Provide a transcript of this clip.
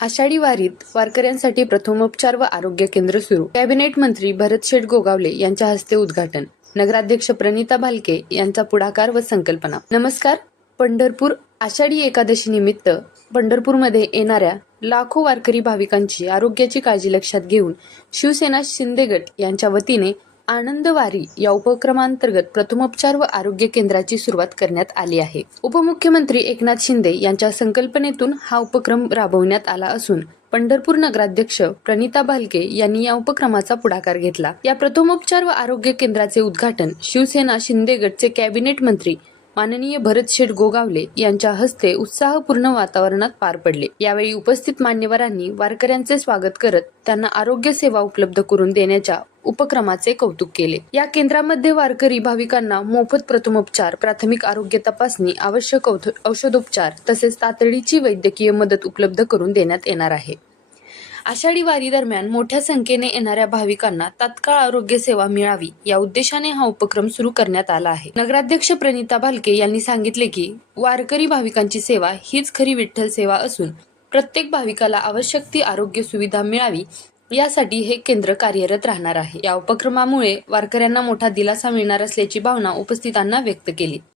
आषाढी वारीत वारकऱ्यांसाठी प्रथमोपचार व आरोग्य केंद्र सुरू. कॅबिनेट मंत्री भरत गोगावले यांच्या हस्ते उद्घाटन. नगराध्यक्ष प्रणिता भालके यांचा पुढाकार व संकल्पना. नमस्कार. पंढरपूर आषाढी एकादशी निमित्त पंढरपूरमध्ये येणाऱ्या लाखो वारकरी भाविकांची आरोग्याची काळजी लक्षात घेऊन शिवसेना शिंदे गट यांच्या वतीने आनंद वारी या उपक्रमांतर्गत प्रथमोपचार व आरोग्य केंद्राची सुरुवात करण्यात आली आहे. उपमुख्यमंत्री एकनाथ शिंदे यांच्या संकल्पनेतून हा उपक्रम राबवण्यात आला असून पंढरपूर नगराध्यक्ष प्रणिता भालके यांनी या उपक्रमाचा पुढाकार घेतला. या प्रथमोपचार व आरोग्य केंद्राचे उद्घाटन शिवसेना शिंदे गटचे कॅबिनेट मंत्री माननीय भरत गोगावले यांच्या हस्ते उत्साहपूर्ण वातावरणात पार पडले. यावेळी उपस्थित मान्यवरांनी वारकऱ्यांचे स्वागत करत त्यांना आरोग्य सेवा उपलब्ध करून देण्याच्या उपक्रमाचे कौतुक केले. या केंद्रामध्ये वारकरी भाविकांना मोफत प्रथमोपचार, प्राथमिक आरोग्य तपासणी, आवश्यक औषधोपचार तसेच तातडीची वैद्यकीय मदत उपलब्ध करून देण्यात येणार आहे. आषाढी वारी दरम्यान मोठ्या संख्येने येणाऱ्या भाविकांना तात्काळ आरोग्य सेवा मिळावी या उद्देशाने हा उपक्रम सुरू करण्यात आला आहे. नगराध्यक्ष प्रणिता भालके यांनी सांगितले की वारकरी भाविकांची सेवा हीच खरी विठ्ठल सेवा असून प्रत्येक भाविकाला आवश्यक ती आरोग्य सुविधा मिळावी यासाठी हे केंद्र कार्यरत राहणार आहे. या उपक्रमामुळे वारकऱ्यांना मोठा दिलासा मिळणार असल्याची भावना उपस्थितांना व्यक्त केली.